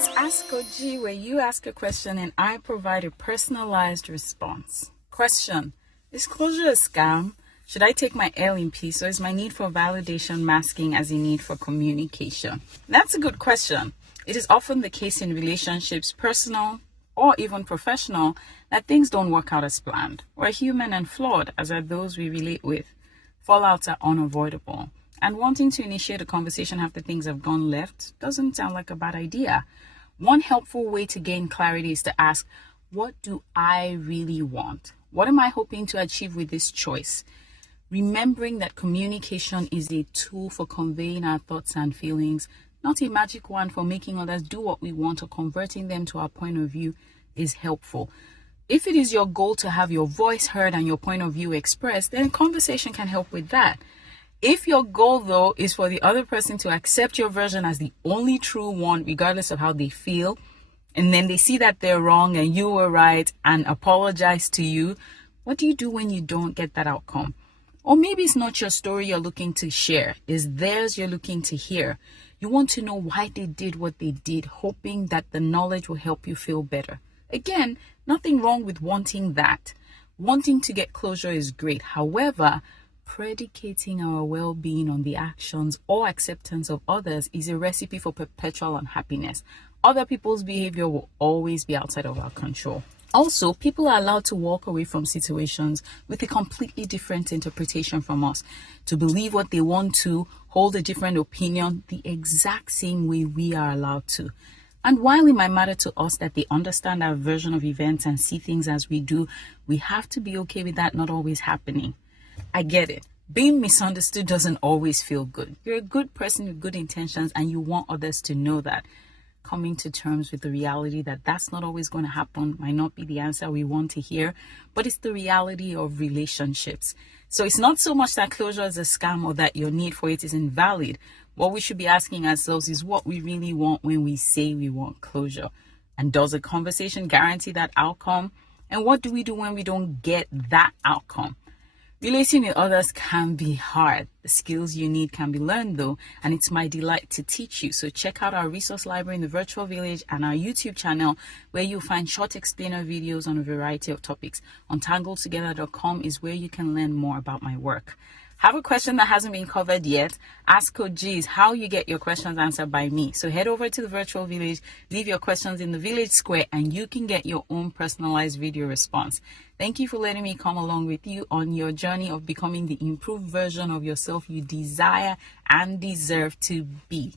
It's Ask OG, where you ask a question and I provide a personalized response. Question: is closure a scam? Should I take my L in peace, or is my need for validation masking as a need for communication? That's a good question. It is often the case in relationships, personal or even professional, that things don't work out as planned. We're human and flawed, as are those we relate with. Fallouts are unavoidable. And wanting to initiate a conversation after things have gone left doesn't sound like a bad idea. One helpful way to gain clarity is to ask, what do I really want? What am I hoping to achieve with this choice? Remembering that communication is a tool for conveying our thoughts and feelings, not a magic one for making others do what we want or converting them to our point of view, is helpful. If it is your goal to have your voice heard and your point of view expressed, then conversation can help with that. If your goal, though, is for the other person to accept your version as the only true one, regardless of how they feel, and then they see that they're wrong and you were right and apologize to you, what do you do when you don't get that outcome? Or maybe it's not your story you're looking to share, it's theirs you're looking to hear. You want to know why they did what they did, hoping that the knowledge will help you feel better. Again, nothing wrong with wanting that. Wanting to get closure is great. However, predicating our well-being on the actions or acceptance of others is a recipe for perpetual unhappiness. Other people's behavior will always be outside of our control. Also, people are allowed to walk away from situations with a completely different interpretation from us, to believe what they want to, hold a different opinion the exact same way we are allowed to. And while it might matter to us that they understand our version of events and see things as we do, we have to be okay with that not always happening. I get it. Being misunderstood doesn't always feel good. You're a good person with good intentions and you want others to know that. Coming to terms with the reality that that's not always going to happen might not be the answer we want to hear, but it's the reality of relationships. So it's not so much that closure is a scam or that your need for it is invalid. What we should be asking ourselves is what we really want when we say we want closure. And does a conversation guarantee that outcome? And what do we do when we don't get that outcome? Relating with others can be hard. The skills you need can be learned though, and it's my delight to teach you. So check out our resource library in the virtual village and our YouTube channel, where you'll find short explainer videos on a variety of topics. Untangledtogether.com is where you can learn more about my work. Have a question that hasn't been covered yet? Ask Coach G is how you get your questions answered by me. So head over to the virtual village, leave your questions in the village square, and you can get your own personalized video response. Thank you for letting me come along with you on your journey of becoming the improved version of yourself you desire and deserve to be.